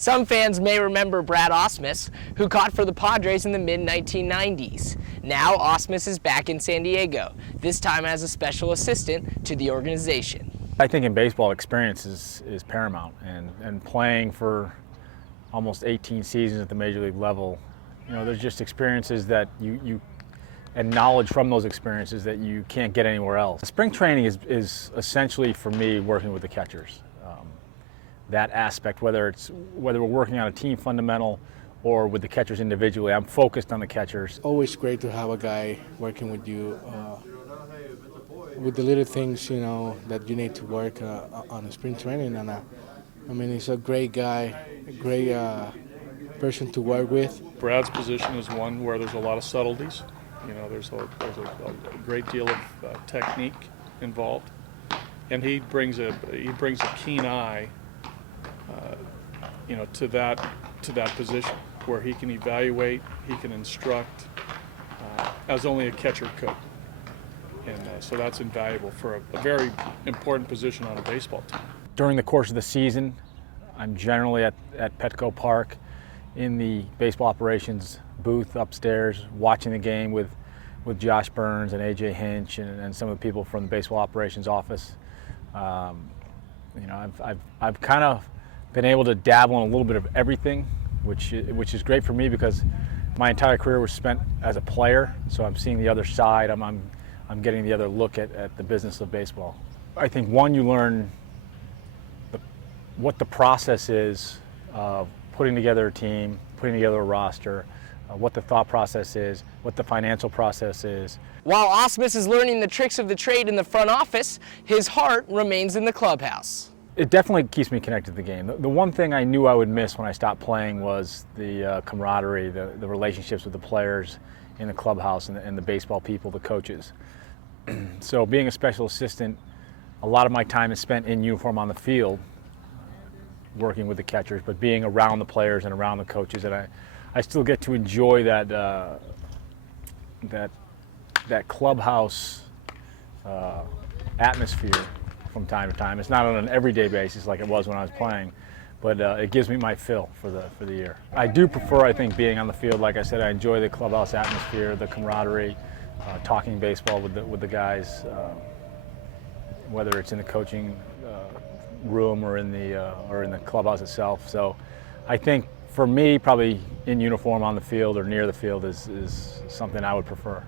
Some fans may remember Brad Ausmus, who caught for the Padres in the mid-1990s. Now Ausmus is back in San Diego, this time as a special assistant to the organization. I think in baseball, experience is paramount, and playing for almost 18 seasons at the major league level, there's just experiences that you and knowledge from those experiences that you can't get anywhere else. Spring training is essentially, for me, working with the catchers. That aspect, whether we're working on a team fundamental or with the catchers individually, I'm focused on the catchers. Always great to have a guy working with you with the little things, that you need to work on a spring training. And I mean, he's a great guy, a great person to work with. Brad's position is one where there's a lot of subtleties. There's a great deal of technique involved, and he brings a keen eye, to that position where he can evaluate, he can instruct, as only a catcher could, and so that's invaluable for a very important position on a baseball team. During the course of the season, I'm generally at Petco Park in the baseball operations booth upstairs, watching the game with Josh Burns and AJ Hinch and some of the people from the baseball operations office. I've kind of been able to dabble in a little bit of everything, which is great for me because my entire career was spent as a player. So I'm seeing the other side. I'm getting the other look at the business of baseball. I think you learn what the process is of putting together a team, putting together a roster, what the thought process is, what the financial process is. While Ausmus is learning the tricks of the trade in the front office, his heart remains in the clubhouse. It definitely keeps me connected to the game. The one thing I knew I would miss when I stopped playing was the camaraderie, the relationships with the players in the clubhouse and the baseball people, the coaches. So being a special assistant, a lot of my time is spent in uniform on the field, working with the catchers, but being around the players and around the coaches, and I still get to enjoy that clubhouse atmosphere from time to time. It's not on an everyday basis like it was when I was playing, but it gives me my fill for the year. I do prefer, I think, being on the field. Like I said, I enjoy the clubhouse atmosphere, the camaraderie, talking baseball with the guys, whether it's in the coaching room or in the clubhouse itself. So I think for me, probably in uniform on the field or near the field is something I would prefer.